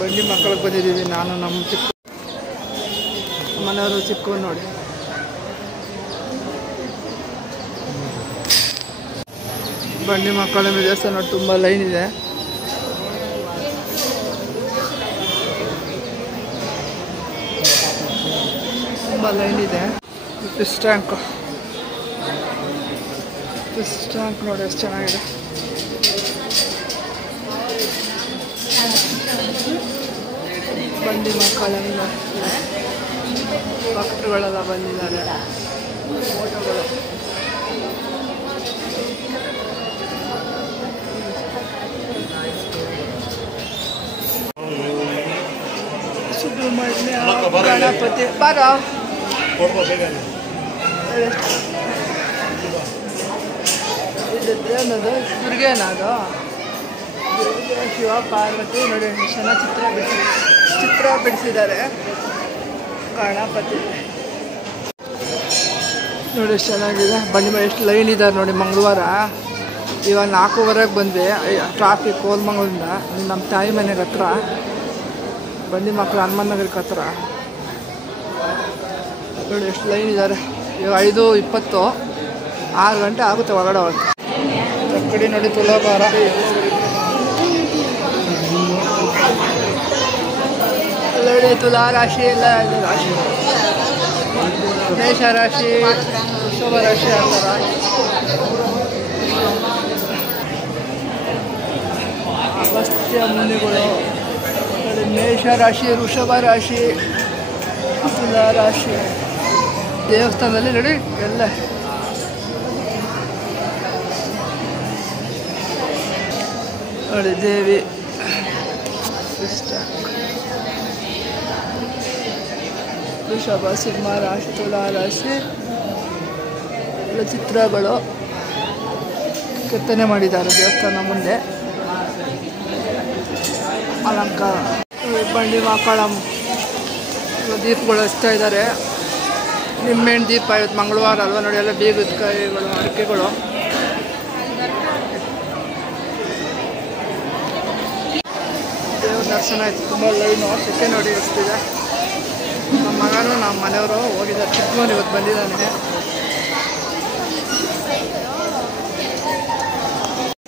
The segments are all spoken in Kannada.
ಬಂಡಿ ಮಕ್ಕಳಿಗೆ ಬಂದಿದ್ದೀವಿ. ನಾನು ನಮ್ಮ ಚಿಕ್ಕ ಮನೆಯವರು ಚಿಕ್ಕವ್ರು ನೋಡಿ. ಬಂಡಿ ಮಕ್ಕಳ ದೇವಸ್ಥಾನ ನೋಡಿ, ತುಂಬ ಲೈನ್ ಇದೆ. ತುಂಬ ಲೈನ್ ಇದೆ. ಫಿಶ್ ಟ್ಯಾಂಕ್ ನೋಡಿ ಎಷ್ಟು ಚೆನ್ನಾಗಿದೆ. ಬಂಡಿ ಮಕ್ಕಳೆಲ್ಲ ಭಕ್ತರುಗಳೆಲ್ಲ ಬಂದಿದ್ದಾರೆ. ಫೋಟೋಗಳು ಸುಬ್ರಹ್ಮಣ್ಯ ಗಣಪತಿ ಬಾರ ಏನದು ದುರ್ಗೇನದು ಶಿವ ಪಾರ್ವತಿ ನೋಡಿ ಚೆನ್ನಾಗಿ ಚಿತ್ರ ಬಿಡಿಸಿದ್ದಾರೆ. ಗಣಪತಿ ನೋಡಿ ಎಷ್ಟು ಚೆನ್ನಾಗಿದೆ. ಬಂಡಿ ಮೇಲೆ ಎಷ್ಟು ಲೈನ್ ಇದ್ದಾರೆ ನೋಡಿ. ಮಂಗಳವಾರ ಇವಾಗ 4:15 ಬಂದ್ವಿ. ಟ್ರಾಫಿಕ್ ಕೋಲ್ಮಂಗಲಿಂದ ನಮ್ಮ ತಾಯಿ ಮನೆಗೆ ಹತ್ರ, ಬಂಡಿ ಮಕ್ಕಳು ಹನುಮಾನ್ ನಗರಕ್ಕೆ ಹತ್ರ ನೋಡಿ ಎಷ್ಟು ಲೈನ್ ಇದ್ದಾರೆ. ಇವಾಗ 5:20, 6 ಗಂಟೆ ಆಗುತ್ತೆ ಒಳಗಡೆ ಹೋಗಿ. ಕಡೆ ನೋಡಿ ತುಲಾಭಾರ, ನೋಡಿ ತುಲಾ ರಾಶಿ ಎಲ್ಲ ಇದೆ. ರಾಶಿ ಮೇಷ ರಾಶಿ, ವೃಷಭ ರಾಶಿ ಆ ಥರ. ಅಗಸ್ತ್ಯ ಮುನಿಗಳು ಮೇಷ ರಾಶಿ, ವೃಷಭ ರಾಶಿ, ತುಲಾ ರಾಶಿ. ದೇವಸ್ಥಾನದಲ್ಲಿ ನೋಡಿ ಎಲ್ಲ ನೋಡಿ ದೇವಿ. ವೃಷಭ, ಸಿಂಹ ರಾಶಿ, ತುಲಾ ರಾಶಿ ಎಲ್ಲ ಚಿತ್ರಗಳು ಕೆತ್ತನೆ ಮಾಡಿದ್ದಾರೆ ದೇವಸ್ಥಾನ ಮುಂದೆ. ಅಲಂಕಾರ. ಬಂಡಿ ಮಕ್ಕಳ ದೀಪಗಳು ಹಚ್ತಾ ಇದ್ದಾರೆ. ನಿಮ್ಮೆಣ್ಣು ದೀಪ. ಇವತ್ತು ಮಂಗಳವಾರ ಅಲ್ವಾ ನೋಡಿ, ಎಲ್ಲ ಬೀಗದ ಕಾಯಿಗಳು, ಅಡಿಕೆಗಳು. ದೇವ್ರ ದರ್ಶನ ಆಯಿತು. ತುಂಬ ಲೈನು. ಸೆಕೆ ನೋಡಿ ಎಷ್ಟಿದೆ. ನಮ್ಮ ಮಗನು ನಮ್ಮ ಮನೆಯವರು ಹೋಗಿದ್ದಾರೆ. ಚಿಕ್ಕವನು ಇವತ್ತು ಬಂದಿದ್ದಾನೆ.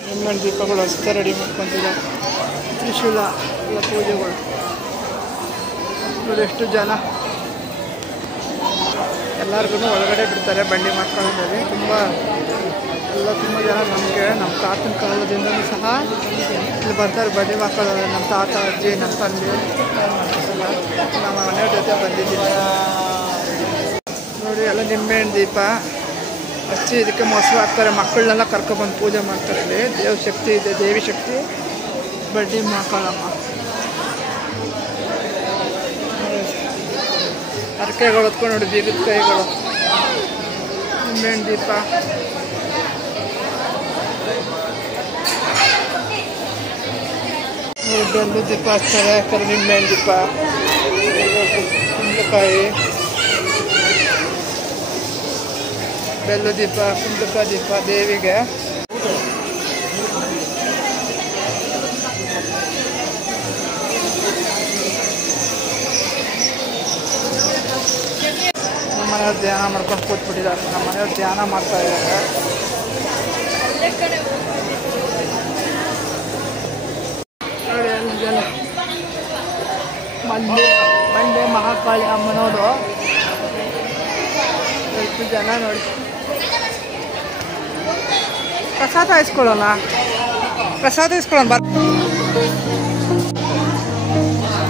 ನಿಮ್ಮೆಣ್ಣು ದೀಪಗಳು ಹಚ್ತಾ ರೆಡಿ ಮಾಡ್ಕೊತಿದ್ದಾರೆ. ತ್ರಿಶೂಲ ಎಲ್ಲ ಪೂಜೆಗಳು ನೋಡಿ ಎಷ್ಟು ಜನ. ಎಲ್ಲರಿಗೂ ಒಳಗಡೆ ಬಿಡ್ತಾರೆ ಬಂಡಿ ಮಕ್ಕಳಲ್ಲಿ. ತುಂಬ ಜನ ನಮಗೆ ನಮ್ಮ ತಾತನ ಕಾಲದಿಂದಲೂ ಸಹ ಇಲ್ಲಿ ಬರ್ತಾರೆ ಬಂಡಿ ಮಕ್ಕಳು. ನಮ್ಮ ತಾತ, ಅಜ್ಜಿ, ನಮ್ಮ ತಂದೆ ಎಲ್ಲ ನಮ್ಮ ಮನೆಯವ್ರ ಜೊತೆ ಬಂದಿದ್ದೀನಿ ನೋಡಿ. ಎಲ್ಲ ನಿಂಬೆಹಣ್ಣು ದೀಪ ಹಚ್ಚಿ ಇದಕ್ಕೆ ಮೊಸರು ಹಾಕ್ತಾರೆ. ಮಕ್ಕಳನ್ನೆಲ್ಲ ಕರ್ಕೊಬಂದು ಪೂಜೆ ಮಾಡ್ತಾರೆ. ಇಲ್ಲಿ ದೇವ್ರ ಶಕ್ತಿ ಇದೆ, ದೇವಿ ಶಕ್ತಿ. ಬಂಡಿ ಮಕ್ಕಳಮ್ಮ ಅರಕೆಗಳು ಹೊತ್ಕೊಂಡು ನೋಡಿ, ಬೀಗದ ಕೈಗಳು. ನಿಂಬೆಹಣ್ಣು ದೀಪ, ಬೆಲ್ಲ ದೀಪ ಹಚ್ತಾರೆ. ನಿಂಬೆಹಣ್ಣು ದೀಪ, ಕುಂಬಳಕಾಯಿ, ಬೆಲ್ಲ ದೀಪ, ಕುಂಬಳಕಾಯಿ ದೀಪ ದೇವಿಗೆ. ನಮ್ಮ ಮನೆಯವ್ರು ಧ್ಯಾನ ಮಾಡ್ಕೊಂಡು ಕೂತ್ಬಿಟ್ಟಿದ್ದಾರೆ. ನಮ್ಮ ಮನೆಯವ್ರು ಧ್ಯಾನ ಮಾಡ್ತಾ ಇದ್ದಾರೆ. ನೋಡಿ ಅಲ್ಲಿಗೆಲ್ಲ ಬಂಡೆ ಮಹಾಕಾಳಿ ಅಮ್ಮನವರು ಎಷ್ಟು ಜನ ನೋಡಿ. ಪ್ರಸಾದ ಇಸ್ಕೊಳ್ಳೋಣ,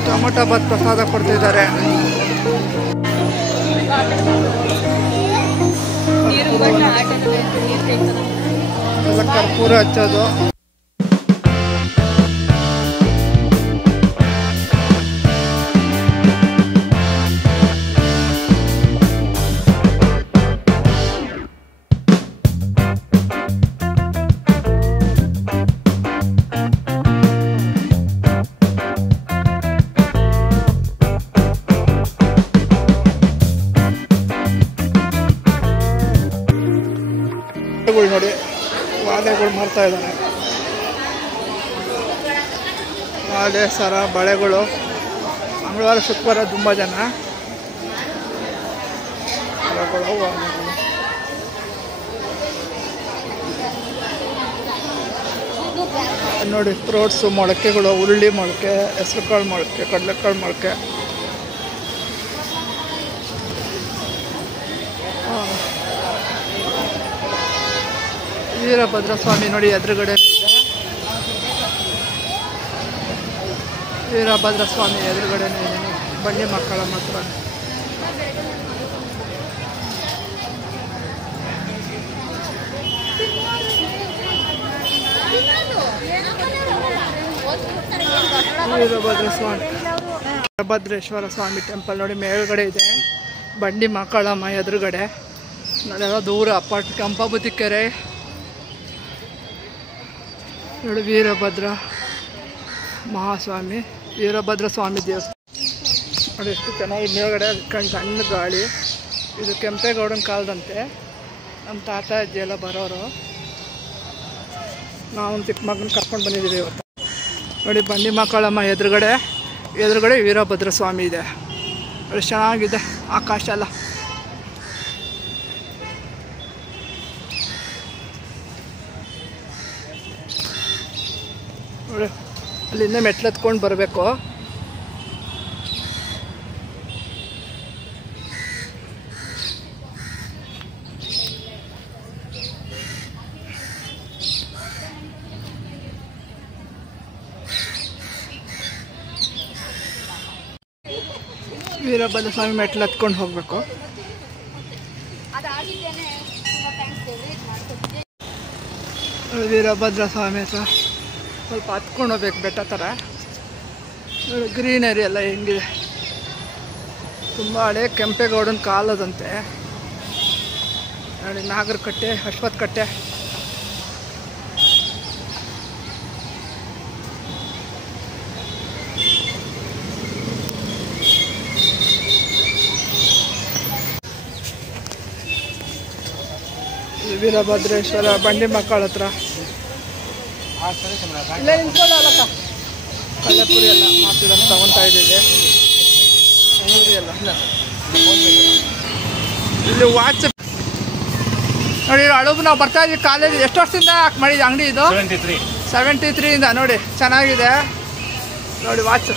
ಟೊಮೊಟೊ ಬಾತ್ ಪ್ರಸಾದ ಕೊಡ್ತಿದ್ದಾರೆ. ಎಲ್ಲ ಕರ್ಪೂರ ಹಚ್ಚೋದು. ನೋಡಿ ವಾದೆಗಳು ಮಾಡ್ತಾ ಇದ್ದಾರೆ. ಮಾಲೆ ಸರ ಬಳೆಗಳು. ಮಂಗಳವಾರ ಶುಕ್ರವಾರ ತುಂಬ ಜನ. ನೋಡಿ ಫ್ರೂಟ್ಸು, ಮೊಳಕೆಗಳು, ಉರುಳಿ ಮೊಳಕೆ, ಹೆಸರು ಕಾಳು ಮೊಳಕೆ, ಕಡಲೆಕಾಳು ಮೊಳಕೆ. ವೀರಭದ್ರ ಸ್ವಾಮಿ ನೋಡಿ ಎದುರುಗಡೆ ಇದೆ. ವೀರಭದ್ರ ಸ್ವಾಮಿ ಎದುರುಗಡೆನೇ ಇದೆ. ಬಂಡಿ ಮಕ್ಕಳ ಮಾತ್ರ. ವೀರಭದ್ರ ಸ್ವಾಮಿ, ವೀರಭದ್ರೇಶ್ವರ ಸ್ವಾಮಿ ಟೆಂಪಲ್ ನೋಡಿ ಮೇಲ್ಗಡೆ ಇದೆ. ಬಂಡಿ ಮಕ್ಕಳಮ್ಮ ಎದುರುಗಡೆ ನೋಡೆಲ್ಲ ದೂರ ಅಪ್ಪಾಟ್ ಕಂಪಾಬುದ್ದಿ ಕೆರೆ ನೋಡಿ. ವೀರಭದ್ರ ಮಹಾಸ್ವಾಮಿ, ವೀರಭದ್ರ ಸ್ವಾಮಿ ದೇವಸ್ಥಾನ ನೋಡಿ ಎಷ್ಟು ಚೆನ್ನಾಗಿ. ಮೇಲ್ಗಡೆ ಕಣ್ಣು ಸಣ್ಣ ಗಾಳಿ. ಇದು ಕೆಂಪೇಗೌಡನ ಕಾಲದಂತೆ. ನಮ್ಮ ತಾತ ಅಜ್ಜಿ ಎಲ್ಲ ಬರೋರು. ನಾವು ಚಿಕ್ಕ ಮಗನ ಕರ್ಕೊಂಡು ಬಂದಿದ್ದೀವಿ ಇವತ್ತು ನೋಡಿ. ಬಂಡಿ ಮಕ್ಕಳಮ್ಮ ಎದುರುಗಡೆ ವೀರಭದ್ರ ಸ್ವಾಮಿ ಇದೆ ನೋಡಿ. ಚೆನ್ನಾಗಿದೆ ಆಕಾಶ ಎಲ್ಲ. ನೋಡಿ ಅಲ್ಲಿಂದ ಮೆಟ್ಲೆತ್ಕೊಂಡು ಬರಬೇಕು. ವೀರಭದ್ರ ಸ್ವಾಮಿ ಮೆಟ್ಲು ಹತ್ಕೊಂಡು ಹೋಗ್ಬೇಕು. ವೀರಭದ್ರ ಸ್ವಾಮಿ ಹತ್ರ ಸ್ವಲ್ಪ ಹತ್ಕೊಂಡು ಹೋಗ್ಬೇಕು ಬೆಟ್ಟ ಥರ. ಗ್ರೀನರಿ ಎಲ್ಲ ಹೆಂಗಿದೆ. ತುಂಬ ಹಳೆ ಕೆಂಪೇಗೌಡನ ಕಾಲದಂತೆ ನೋಡಿ. ನಾಗರಕಟ್ಟೆ, ಅಶ್ವತ್ಥ ಕಟ್ಟೆ. ವೀರಭದ್ರೇಶ್ವರ ಬಂಡಿ ಮಕ್ಕಳ ಹತ್ರ ಇಲ್ಲ ನಿಂತ್ಕೊಳ್ಳಲ್ಲಕ್ಕ. ಕಳ್ಳೆಪುರಿ ಎಲ್ಲ ಮಾಡ್ತಿದ್ದಾರೆ, ತಗೊತಾ ಇದ್ದೀವಿ. ಎಲ್ಲ ಇಲ್ಲಿ ವಾಚ್ ನೋಡಿ. ಅಳುಬು ನಾವು ಬರ್ತಾ ಇದ್ದೀವಿ ಕಾಲೇಜ್. ಎಷ್ಟು ವರ್ಷದಿಂದ ಮಾಡಿದ್ದು ಅಂಗಡಿ ಇದು? 73 ನೋಡಿ. ಚೆನ್ನಾಗಿದೆ ನೋಡಿ ವಾಚ್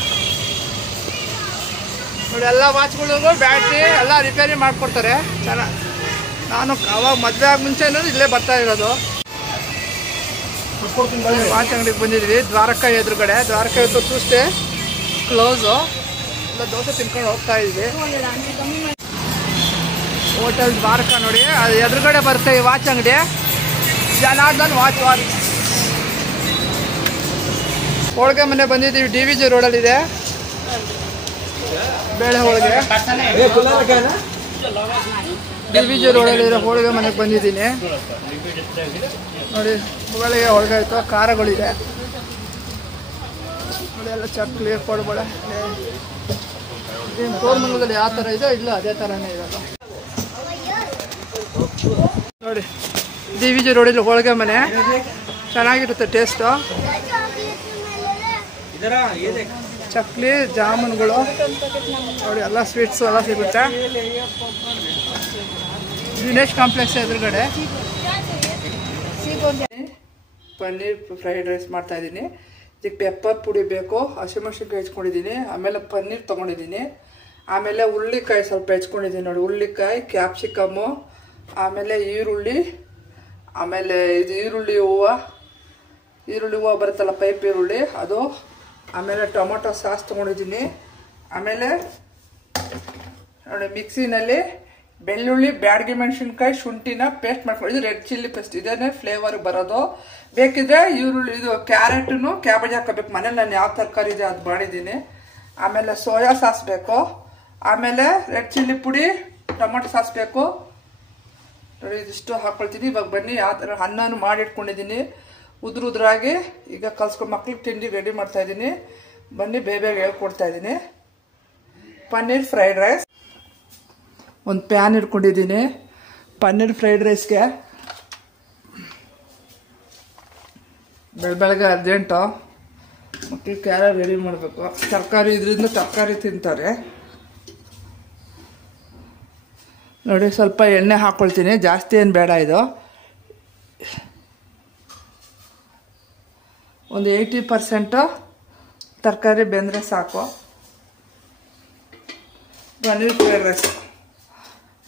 ನೋಡಿ. ಎಲ್ಲ ವಾಚ್ಗಳಿಗೂ ಬ್ಯಾಟ್ರಿ ಎಲ್ಲ ರಿಪೇರಿ ಮಾಡಿಕೊಡ್ತಾರೆ. ಚೆನ್ನಾಗಿ. ನಾನು ಅವಾಗ ಮದುವೆ ಆಗ ಮುಂಚೆ ಇಲ್ಲೇ ಬರ್ತಾ ಇರೋದು. ವಾಚ್ ಅಂಗಡಿಗೆ ಬಂದಿದ್ವಿ. ದ್ವಾರಕ ಎದುರುಗಡೆ. ದ್ವಾರಕ ಇವತ್ತು ಟ್ಯೂಸ್ಡೇ ಕ್ಲೋಸು. ಎಲ್ಲ ದೋಸೆ ತಿನ್ಕೊಂಡು ಹೋಗ್ತಾ ಇದ್ವಿ. ಹೋಟೆಲ್ ದ್ವಾರಕ ನೋಡಿ. ಅದು ಎದುರುಗಡೆ ಬರುತ್ತೆ ಈ ವಾಚ್ ಅಂಗಡಿ. ಜನಾರ್ದನ್ ವಾಚ್. ಹೋಳಿಗೆ ಮನೆ ಬಂದಿದ್ದೀವಿ. DVG ರೋಡಲ್ಲಿದೆ ಬೇಳೆ ಹೋಳಿಗೆ. DVG ರೋಡಲ್ಲಿರೋ ಹೋಳಿಗೆ ಮನೆಗೆ ಬಂದಿದ್ದೀನಿ ನೋಡಿ. ಬೆಳಗ್ಗೆ ಹೋಳಿಗೆ ಆಯಿತು. ಖಾರಗಳಿದೆ ನೋಡಿ. ಎಲ್ಲ ಚಕ್ಲಿ, ಕೊಡಬಳೆ. ಕೋರಮಂಗಲದಲ್ಲಿ ಯಾವ ಥರ ಇದೆ ಇಲ್ಲ ಅದೇ ಥರನೇ ಇರೋದು ನೋಡಿ. DVG ರೋಡಲ್ಲಿ ಹೋಳಿಗೆ ಮನೆ ಚೆನ್ನಾಗಿರುತ್ತೆ ಟೇಸ್ಟು. ಚಕ್ಲಿ, ಜಾಮೂನುಗಳು ನೋಡಿ. ಎಲ್ಲ ಸ್ವೀಟ್ಸು ಎಲ್ಲ ಸಿಗುತ್ತೆ. ದಿನೇಶ್ ಕಾಂಪ್ಲೆಕ್ಸ್ ಎದುರುಗಡೆ. ಪನ್ನೀರ್ ಫ್ರೈಡ್ ರೈಸ್ ಮಾಡ್ತಾಯಿದ್ದೀನಿ. ಇದಕ್ಕೆ ಪೆಪ್ಪರ್ ಪುಡಿ ಬೇಕು, ಹಸಿಮೆಣಸಿನ್ಕಾಯಿ ಹೆಚ್ಕೊಂಡಿದ್ದೀನಿ, ಆಮೇಲೆ ಪನ್ನೀರ್ ತೊಗೊಂಡಿದ್ದೀನಿ, ಆಮೇಲೆ ಹುರುಳಿಕಾಯಿ ಸ್ವಲ್ಪ ಹೆಚ್ಕೊಂಡಿದ್ದೀನಿ ನೋಡಿ. ಹುರುಳಿಕಾಯಿ, ಕ್ಯಾಪ್ಸಿಕಮ್ಮು, ಆಮೇಲೆ ಈರುಳ್ಳಿ, ಆಮೇಲೆ ಇದು ಈರುಳ್ಳಿ ಹೂವು ಬರುತ್ತಲ್ಲ ಪೈಪ್ ಈರುಳ್ಳಿ ಅದು, ಆಮೇಲೆ ಟೊಮೊಟೊ ಸಾಸ್ ತೊಗೊಂಡಿದ್ದೀನಿ. ಆಮೇಲೆ ನೋಡಿ ಮಿಕ್ಸಿನಲ್ಲಿ ಬೆಳ್ಳುಳ್ಳಿ, ಬ್ಯಾಡಗಿ ಮೆಣಸಿನ್ಕಾಯಿ, ಶುಂಠಿನ ಪೇಸ್ಟ್ ಮಾಡ್ಕೊಂಡಿದ್ದು. ರೆಡ್ ಚಿಲ್ಲಿ ಪೇಸ್ಟ್ ಇದೇನೆ ಫ್ಲೇವರ್ ಬರೋದು. ಬೇಕಿದ್ರೆ ಈರುಳ್ಳಿ ಇದು ಕ್ಯಾರೆಟನ್ನು ಕ್ಯಾಬೇಜ್ ಹಾಕೋಬೇಕು. ಮನೇಲಿ ನಾನು ಯಾವ ತರಕಾರಿ ಇದೆ ಅದು ಮಾಡಿದ್ದೀನಿ. ಆಮೇಲೆ ಸೋಯಾ ಸಾಸ್ ಬೇಕು, ಆಮೇಲೆ ರೆಡ್ ಚಿಲ್ಲಿ ಪುಡಿ, ಟೊಮೊಟೊ ಸಾಸ್ ಬೇಕು ನೋಡಿ. ಇದಿಷ್ಟು ಹಾಕ್ಕೊಳ್ತೀನಿ. ಇವಾಗ ಬನ್ನಿ ಯಾವ ಥರ ಅನ್ನನೂ ಮಾಡಿಟ್ಕೊಂಡಿದ್ದೀನಿ ಉದ್ರಾಗಿ. ಈಗ ಕಲ್ಸ್ಕೊಂಡು ಮಕ್ಳಿಗೆ ತಿಂಡಿ ರೆಡಿ ಮಾಡ್ತಾಯಿದ್ದೀನಿ. ಬನ್ನಿ ಬೇಗ ಹೇಳ್ಕೊಡ್ತಾ ಇದ್ದೀನಿ. ಪನ್ನೀರ್ ಫ್ರೈಡ್ ರೈಸ್ ಒಂದು ಪ್ಯಾನ್ ಇಟ್ಕೊಂಡಿದ್ದೀನಿ. ಪನ್ನೀರ್ ಫ್ರೈಡ್ ರೈಸ್ಗೆ ಬೆಳಗ್ಗೆ ಅರ್ಜೆಂಟು ಮಕ್ಕಳು ಕ್ಯಾರೆಟ್ ರೆಡಿ ಮಾಡಬೇಕು. ತರಕಾರಿ ಇದರಿಂದ ತರಕಾರಿ ತಿಂತಾರೆ. ನೋಡಿ ಸ್ವಲ್ಪ ಎಣ್ಣೆ ಹಾಕ್ಕೊಳ್ತೀನಿ, ಜಾಸ್ತಿ ಏನು ಬೇಡ. ಇದು ಒಂದು 80% ತರಕಾರಿ ಬೆಂದರೆ ಸಾಕು. ಪನ್ನೀರ್ ಫ್ರೈಡ್ ರೈಸ್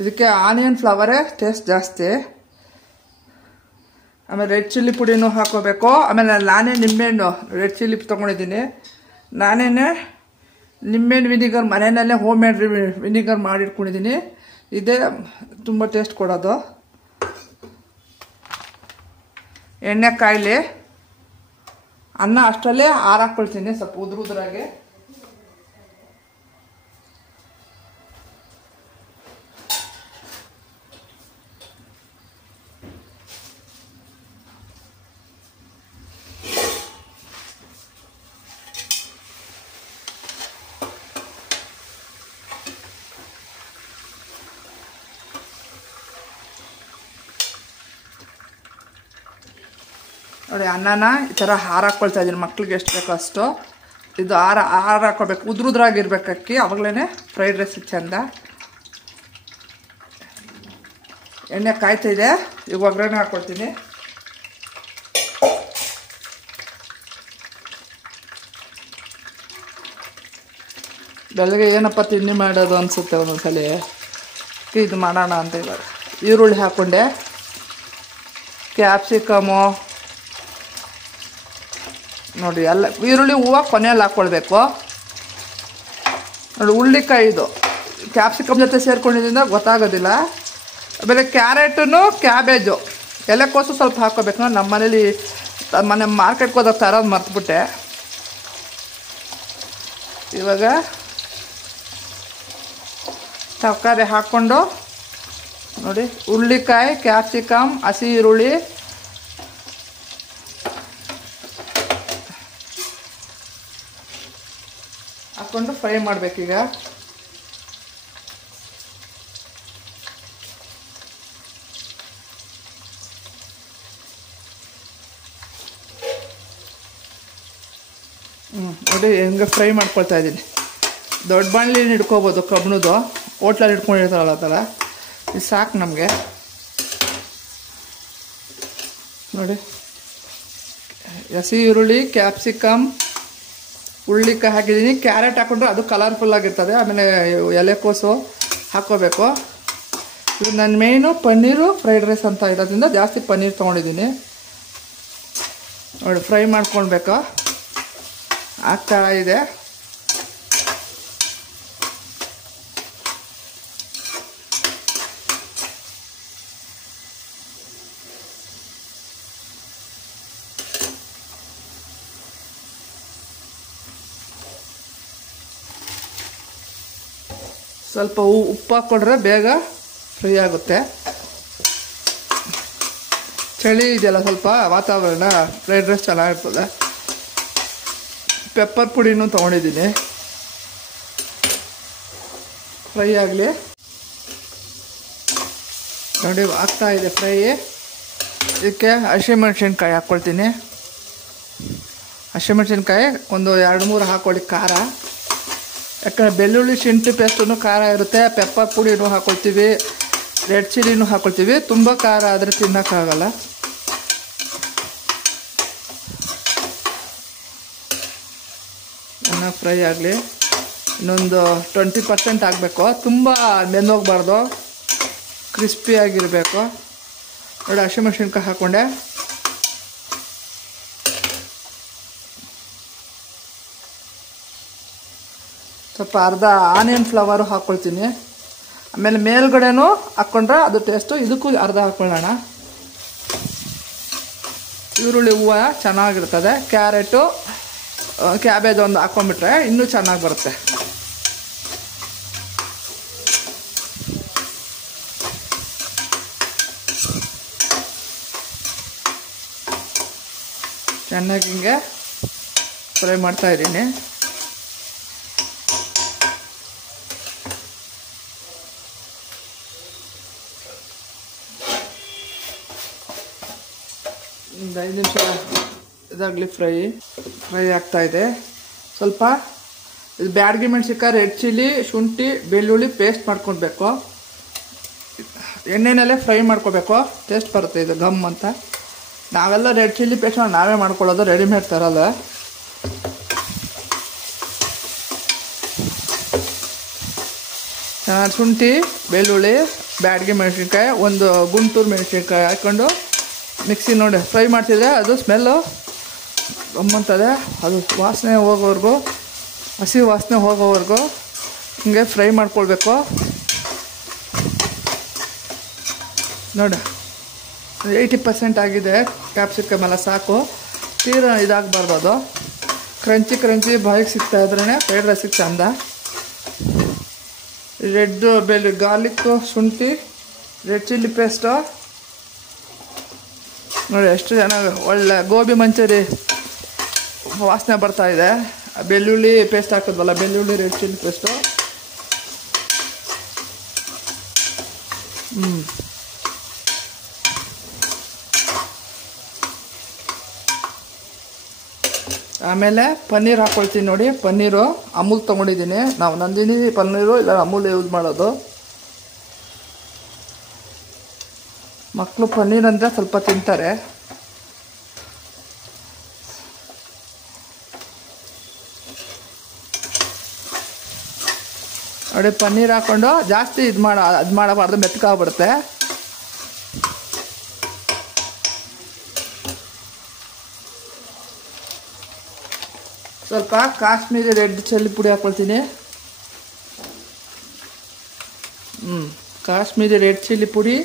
ಇದಕ್ಕೆ ಆನಿಯನ್ ಫ್ಲವರೇ ಟೇಸ್ಟ್ ಜಾಸ್ತಿ. ಆಮೇಲೆ ರೆಡ್ ಚಿಲ್ಲಿ ಪುಡಿನೂ ಹಾಕೋಬೇಕು. ಆಮೇಲೆ ನಾನೇ ನಿಂಬೆಹಣ್ಣು ರೆಡ್ ಚಿಲ್ಲಿ ತೊಗೊಂಡಿದ್ದೀನಿ. ನಾನೇ ನಿಂಬೆಹಣ್ಣು ವಿನಿಗರ್ ಮನೆಯಲ್ಲೇ ಹೋಮ್ ಮೇಡ್ ವಿನಿಗರ್ ಮಾಡಿಟ್ಕೊಂಡಿದ್ದೀನಿ. ಇದೇ ತುಂಬ ಟೇಸ್ಟ್ ಕೊಡೋದು. ಎಣ್ಣೆ ಕಾಯಿಲೆ ಅನ್ನ ಅಷ್ಟರಲ್ಲೇ ಹಾರಾಕ್ಕೊಳ್ತೀನಿ ಸ್ವಲ್ಪ ಉದುರಾಗೆ. ನೋಡಿ ಅನ್ನನ ಈ ಥರ ಹಾರಾಕ್ಕೊಳ್ತಾ ಇದ್ದೀನಿ. ಮಕ್ಳಿಗೆ ಎಷ್ಟು ಬೇಕೋ ಅಷ್ಟು ಇದು ಹಾರಾಕ್ಕೊಳ್ಬೇಕು. ಉದ್ರಾಗಿರ್ಬೇಕು ಅಕ್ಕಿ, ಅವಾಗಲೇ ಫ್ರೈಡ್ ರೈಸ್ ಚೆಂದ. ಎಣ್ಣೆ ಕಾಯ್ತಾ ಇದೆ, ಈಗ ಒಗ್ಗರಣೆ ಹಾಕ್ಕೊಳ್ತೀನಿ. ಬೆಳಗ್ಗೆ ಏನಪ್ಪ ತಿಂಡಿ ಮಾಡೋದು ಅನಿಸುತ್ತೆ ಒಂದೊಂದ್ಸಲ. ಇದು ಮಾಡೋಣ ಅಂತ ಇವಾಗ ಈರುಳ್ಳಿ ಹಾಕ್ಕೊಂಡೆ, ಕ್ಯಾಪ್ಸಿಕಮು ನೋಡಿ ಎಲ್ಲ ಈರುಳ್ಳಿ ಹೂವು ಕೊನೆಯಲ್ಲಿ ಹಾಕ್ಕೊಳ್ಬೇಕು. ನೋಡಿ ಹುಳ್ಳಿಕಾಯಿ ಇದು ಕ್ಯಾಪ್ಸಿಕಮ್ ಜೊತೆ ಸೇರ್ಕೊಂಡಿದ್ದರಿಂದ ಗೊತ್ತಾಗೋದಿಲ್ಲ. ಆಮೇಲೆ ಕ್ಯಾರೆಟು ಕ್ಯಾಬೇಜು ಎಲೆಕೋಸು ಸ್ವಲ್ಪ ಹಾಕ್ಕೋಬೇಕು. ನಮ್ಮ ಮನೇಲಿ ಮನೆ ಮಾರ್ಕೆಟ್ಗೆ ಹೋದಾಗ ತರೋದು ಮರ್ತುಬಿಟ್ಟೆ. ಇವಾಗ ತರಕಾರಿ ಹಾಕ್ಕೊಂಡು ನೋಡಿ ಹುಳ್ಳಿಕಾಯಿ, ಕ್ಯಾಪ್ಸಿಕಮ್, ಹಸಿ ಈರುಳ್ಳಿ ಹಾಕ್ಕೊಂಡು ಫ್ರೈ ಮಾಡಬೇಕೀಗ. ನೋಡಿ ಹೆಂಗೆ ಫ್ರೈ ಮಾಡ್ಕೊಳ್ತಾ ಇದ್ದೀನಿ. ದೊಡ್ಡ ಬಾಣಲಿ ಹಿಡ್ಕೊಬೋದು, ಕಬ್ಣದ್ದು ಹೋಟ್ಲಲ್ಲಿ ಹಿಡ್ಕೊಂಡಿರ್ತಾರಲ್ಲ ಆ ಥರ. ಇದು ಸಾಕು ನಮಗೆ. ನೋಡಿ ಹಸಿ ಈರುಳ್ಳಿ, ಕ್ಯಾಪ್ಸಿಕಮ್, ಹುಳ್ಳಿಕಾಯಿ ಹಾಕಿದ್ದೀನಿ. ಕ್ಯಾರೆಟ್ ಹಾಕೊಂಡ್ರೆ ಅದು ಕಲರ್ಫುಲ್ಲಾಗಿರ್ತದೆ. ಆಮೇಲೆ ಎಲೆಕೋಸು ಹಾಕ್ಕೋಬೇಕು. ಇದು ನನ್ನ ಮೇಯ್ನು ಪನ್ನೀರು ಫ್ರೈಡ್ ರೈಸ್ ಅಂತ ಇರೋದ್ರಿಂದ ಜಾಸ್ತಿ ಪನ್ನೀರ್ ತೊಗೊಂಡಿದ್ದೀನಿ. ನೋಡಿ ಫ್ರೈ ಮಾಡ್ಕೊಳ್ಬೇಕು. ಆಗ್ತಾ ಇದೆ. ಸ್ವಲ್ಪ ಉಪ್ಪು ಹಾಕ್ಕೊಂಡ್ರೆ ಬೇಗ ಫ್ರೈ ಆಗುತ್ತೆ. ಚಳಿ ಇದೆಯಲ್ಲ ಸ್ವಲ್ಪ ವಾತಾವರಣ, ಫ್ರೈಡ್ ರೈಸ್ ಚೆನ್ನಾಗಿರ್ತದೆ. ಪೆಪ್ಪರ್ ಪುಡಿನೂ ತೊಗೊಂಡಿದ್ದೀನಿ, ಫ್ರೈ ಆಗಲಿ. ನೋಡಿ ಆಗ್ತಾ ಇದೆ ಫ್ರೈ. ಇದಕ್ಕೆ ಹಸಿಮೆಣ್ಸಿನ್ಕಾಯಿ ಹಾಕ್ಕೊಳ್ತೀನಿ. ಹಸಿಮೆಣ್ಸಿನ್ಕಾಯಿ ಒಂದು 2-3 ಹಾಕ್ಕೊಳ್ಳಿ ಖಾರ. ಯಾಕಂದರೆ ಬೆಳ್ಳುಳ್ಳಿ ಶುಂಠಿ ಪೇಸ್ಟೂ ಖಾರ ಇರುತ್ತೆ. ಪೆಪ್ಪರ್ ಪುಡಿನೂ ಹಾಕ್ಕೊಳ್ತೀವಿ, ರೆಡ್ ಚಿಲ್ಲಿನೂ ಹಾಕ್ಕೊಳ್ತೀವಿ. ತುಂಬ ಖಾರ ಆದರೆ ತಿನ್ನೋಕ್ಕಾಗಲ್ಲ. ಚೆನ್ನಾಗಿ ಫ್ರೈ ಆಗಲಿ. ಇನ್ನೊಂದು 20% ಆಗಬೇಕು. ತುಂಬ ಬೆಂದೋಗ್ಬಾರ್ದು, ಕ್ರಿಸ್ಪಿಯಾಗಿರಬೇಕು. ನೋಡಿ ಹಸಿಮೆಣ್ಸಿನ್ಕಾಯಿ ಹಾಕ್ಕೊಂಡೆ. ಸ್ವಲ್ಪ ಅರ್ಧ ಆನಿಯನ್ ಫ್ಲವರು ಹಾಕ್ಕೊಳ್ತೀನಿ. ಆಮೇಲೆ ಮೇಲ್ಗಡೆನೂ ಹಾಕ್ಕೊಂಡ್ರೆ ಅದು ಟೇಸ್ಟು. ಇದಕ್ಕೂ ಅರ್ಧ ಹಾಕ್ಕೊಳ್ಳೋಣ. ಈರುಳ್ಳಿ ಹೂವು ಚೆನ್ನಾಗಿರ್ತದೆ. ಕ್ಯಾರೆಟು, ಕ್ಯಾಬೇಜ್ ಒಂದು ಹಾಕ್ಕೊಂಡ್ಬಿಟ್ರೆ ಇನ್ನೂ ಚೆನ್ನಾಗಿ ಬರುತ್ತೆ. ಚೆನ್ನಾಗಿ ಹಿಂಗೆ ಫ್ರೈ ಮಾಡ್ತಾಯಿದ್ದೀನಿ. ಒಂದು 5 ನಿಮಿಷ ಇದಾಗಲಿ ಫ್ರೈ. ಫ್ರೈ ಆಗ್ತಾಯಿದೆ. ಸ್ವಲ್ಪ ಇದು ಬ್ಯಾಡಗಿ ಮೆಣಸಿನ್ಕಾಯಿ, ರೆಡ್ ಚಿಲ್ಲಿ, ಶುಂಠಿ, ಬೆಳ್ಳುಳ್ಳಿ ಪೇಸ್ಟ್ ಮಾಡ್ಕೊಳ್ಬೇಕು. ಎಣ್ಣೆನಲ್ಲೇ ಫ್ರೈ ಮಾಡ್ಕೋಬೇಕು, ಟೇಸ್ಟ್ ಬರುತ್ತೆ ಇದು ಗಮ್ ಅಂತ. ನಾವೆಲ್ಲ ರೆಡ್ ಚಿಲ್ಲಿ ಪೇಸ್ಟ್ ನಾವೇ ಮಾಡ್ಕೊಳ್ಳೋದು, ರೆಡಿಮೇಡ್ ತರಲ್ಲ. ಶುಂಠಿ, ಬೆಳ್ಳುಳ್ಳಿ, ಬ್ಯಾಡಗಿ ಮೆಣಸಿನ್ಕಾಯಿ, ಒಂದು ಗುಂಟೂರು ಮೆಣಸಿನ್ಕಾಯಿ ಹಾಕ್ಕೊಂಡು ಮಿಕ್ಸಿ ನೋಡಿ ಫ್ರೈ ಮಾಡ್ತಿದ್ರೆ ಅದು ಸ್ಮೆಲ್ಲು ಗಮ್ಮಂತದೆ. ಅದು ವಾಸನೆ ಹೋಗೋವರೆಗೂ, ಹಸಿ ವಾಸನೆ ಹೋಗೋವರೆಗೂ ಹಿಂಗೆ ಫ್ರೈ ಮಾಡ್ಕೊಳ್ಬೇಕು. ನೋಡಿ 80% ಆಗಿದೆ. ಕ್ಯಾಪ್ಸಿಕಮ್ ಎಲ್ಲ ಸಾಕು, ತೀರಾ ಇದಾಗಬಾರ್ದು. ಅದು ಕ್ರಂಚಿ ಬಾಯಿಗೆ ಸಿಗ್ತಾ ಇದ್ರೇ ಫ್ರೈಡ್ ರೈಸಿಗೆ ಚಂದ. ರೆಡ್ ಬೆಳ್ಳಿ, ಗಾರ್ಲಿಕ್ಕು, ಶುಂಠಿ, ರೆಡ್ ಚಿಲ್ಲಿ ಪೇಸ್ಟು ನೋಡಿ ಎಷ್ಟು ಚೆನ್ನಾಗಿ ಒಳ್ಳೆ ಗೋಬಿ ಮಂಚೂರಿ ವಾಸನೆ ಬರ್ತಾ ಇದೆ. ಬೆಳ್ಳುಳ್ಳಿ ಪೇಸ್ಟ್ ಹಾಕಿದ್ವಲ್ಲ, ಬೆಳ್ಳುಳ್ಳಿ ರೆಡ್ ಚಿಲ್ಲಿ ಪೇಸ್ಟು. ಆಮೇಲೆ ಪನ್ನೀರ್ ಹಾಕ್ಕೊಳ್ತೀನಿ ನೋಡಿ. ಪನ್ನೀರು ಅಮೂಲ್ ತೊಗೊಂಡಿದ್ದೀನಿ ನಾವು, ನಂದಿನಿ ಪನ್ನೀರು ಇಲ್ಲ ಅಮೂಲ್ ಯೂಸ್ ಮಾಡೋದು. ಮಕ್ಕಳು ಪನ್ನೀರ್ ಅಂದರೆ ಸ್ವಲ್ಪ ತಿಂತಾರೆ. ನೋಡಿ ಪನ್ನೀರ್ ಹಾಕ್ಕೊಂಡು ಜಾಸ್ತಿ ಇದು ಮಾಡಬಾರ್ದು, ಮೆತ್ತಗಾಗ್ಬಿಡುತ್ತೆ. ಸ್ವಲ್ಪ ಕಾಶ್ಮೀರಿ ರೆಡ್ ಚಿಲ್ಲಿ ಪುಡಿ ಹಾಕ್ಕೊಳ್ತೀನಿ. ಕಾಶ್ಮೀರಿ ರೆಡ್ ಚಿಲ್ಲಿ ಪುಡಿ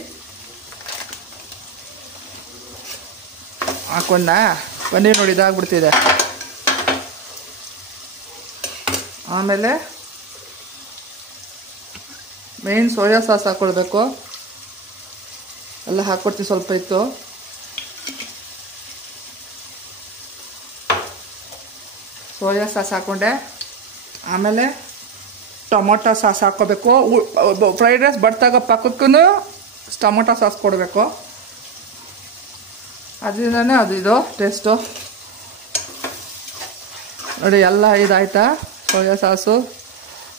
ಹಾಕೊಂಡ ಪನ್ನೀರ್ ನೋಡಿ ಇದಾಗ್ಬಿಡ್ತಿದೆ. ಆಮೇಲೆ ಮೇನ್ ಸೋಯಾ ಸಾಸ್ ಹಾಕ್ಕೊಳ್ಬೇಕು. ಎಲ್ಲ ಹಾಕ್ಕೊಡ್ತೀನಿ, ಸ್ವಲ್ಪ ಇತ್ತು. ಸೋಯಾ ಸಾಸ್ ಹಾಕ್ಕೊಂಡೆ. ಆಮೇಲೆ ಟೊಮೊಟೊ ಸಾಸ್ ಹಾಕ್ಕೋಬೇಕು. ಫ್ರೈಡ್ ರೈಸ್ ಬಡ್ತಾಗ ಪಕ್ಕಕ್ಕೂ ಟೊಮೊಟೊ ಸಾಸ್ ಕೊಡಬೇಕು, ಅದರಿಂದನೇ ಅದು ಇದು ಟೇಸ್ಟು. ನೋಡಿ ಎಲ್ಲ ಇದಾಯ್ತಾ. ಸೋಯಾ ಸಾಸು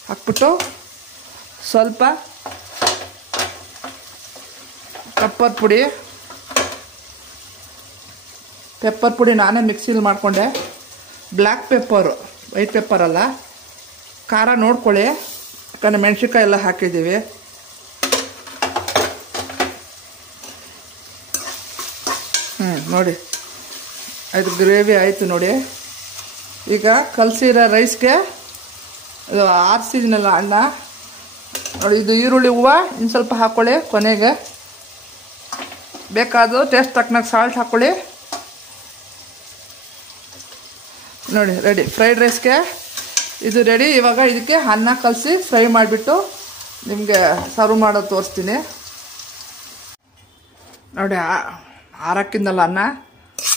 ಹಾಕ್ಬಿಟ್ಟು ಸ್ವಲ್ಪ ಪೆಪ್ಪರ್ ಪುಡಿ ನಾನೇ ಮಿಕ್ಸಿಲಿ ಮಾಡಿಕೊಂಡೆ. ಬ್ಲ್ಯಾಕ್ ಪೆಪ್ಪರು, ವೈಟ್ ಪೆಪ್ಪರ್ ಅಲ್ಲ. ಖಾರ ನೋಡ್ಕೊಳ್ಳಿ, ಯಾಕಂದರೆ ಮೆಣಸಿನ್ಕಾಯಿ ಎಲ್ಲ ಹಾಕಿದ್ದೀವಿ. ನೋಡಿ ಅದು ಗ್ರೇವಿ ಆಯಿತು ನೋಡಿ. ಈಗ ಕಲಸಿರೋ ರೈಸ್ಗೆ ಇದು ಆರಿಸಿದ್ನಲ್ಲ ಅನ್ನ ನೋಡಿ, ಇದು ಈರುಳ್ಳಿ ಹೂವು ಇನ್ನು ಸ್ವಲ್ಪ ಹಾಕ್ಕೊಳ್ಳಿ ಕೊನೆಗೆ. ಬೇಕಾದರೂ ಟೇಸ್ಟ್ ತಕ್ಕನಾಗ ಸಾಲ್ಟ್ ಹಾಕ್ಕೊಳ್ಳಿ. ನೋಡಿ ರೆಡಿ, ಫ್ರೈಡ್ ರೈಸ್ಗೆ ಇದು ರೆಡಿ. ಇವಾಗ ಇದಕ್ಕೆ ಅನ್ನ ಕಲಸಿ ಫ್ರೈ ಮಾಡಿಬಿಟ್ಟು ನಿಮಗೆ ಸರ್ವ್ ಮಾಡೋದು ತೋರಿಸ್ತೀನಿ ನೋಡಿ. ಆರಕ್ಕಿಂದಲ್ಲ ಅನ್ನ,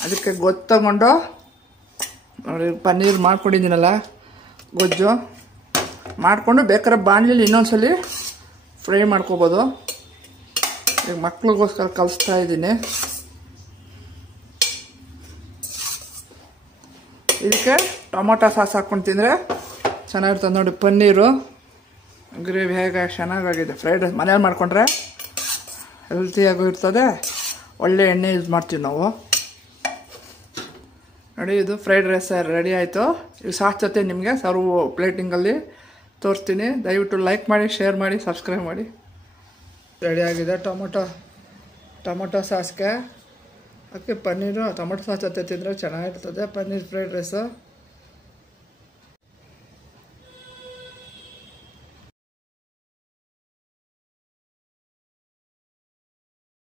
ಅದಕ್ಕೆ ಗೊಜ್ಜು ತಗೊಂಡು ನೋಡಿ ಪನ್ನೀರ್ ಮಾಡ್ಕೊಂಡಿದ್ದೀನಲ್ಲ, ಗೊಜ್ಜು ಮಾಡಿಕೊಂಡು ಬೇಕಾದ್ರೆ ಬಾಣಲಿಲಿ ಇನ್ನೊಂದ್ಸಲಿ ಫ್ರೈ ಮಾಡ್ಕೋಬೋದು. ಈಗ ಮಕ್ಳಿಗೋಸ್ಕರ ಕಲಿಸ್ತಾ ಇದ್ದೀನಿ. ಇದಕ್ಕೆ ಟೊಮೊಟೊ ಸಾಸ್ ಹಾಕ್ಕೊಂಡು ತಿಂದರೆ ಚೆನ್ನಾಗಿರ್ತದೆ ನೋಡಿ. ಪನ್ನೀರು ಗ್ರೇವಿ ಹೇಗೆ ಚೆನ್ನಾಗಾಗಿದೆ. ಫ್ರೈಡ್ ರೈಸ್ ಮನೇಲಿ ಮಾಡಿಕೊಂಡ್ರೆ ಹೆಲ್ತಿಯಾಗೂ ಇರ್ತದೆ, ಒಳ್ಳೆ ಎಣ್ಣೆ ಯೂಸ್ ಮಾಡ್ತೀವಿ ನಾವು ನೋಡಿ. ಇದು ಫ್ರೈಡ್ ರೈಸ್ ರೆಡಿ ಆಯಿತು. ಇದು ಸಾಸ್ ಜೊತೆ ನಿಮಗೆ ಸರ್ವ್ ಪ್ಲೇಟಿಂಗಲ್ಲಿ ತೋರಿಸ್ತೀನಿ. ದಯವಿಟ್ಟು ಲೈಕ್ ಮಾಡಿ, ಶೇರ್ ಮಾಡಿ, ಸಬ್ಸ್ಕ್ರೈಬ್ ಮಾಡಿ. ರೆಡಿಯಾಗಿದೆ ಟೊಮೊಟೊ ಸಾಸ್ಗೆ. ಅದಕ್ಕೆ ಪನ್ನೀರು ಟೊಮೊಟೊ ಸಾಸ್ ಜೊತೆ ತಿಂದರೆ ಚೆನ್ನಾಗಿರ್ತದೆ ಪನ್ನೀರ್ ಫ್ರೈಡ್ ರೈಸು.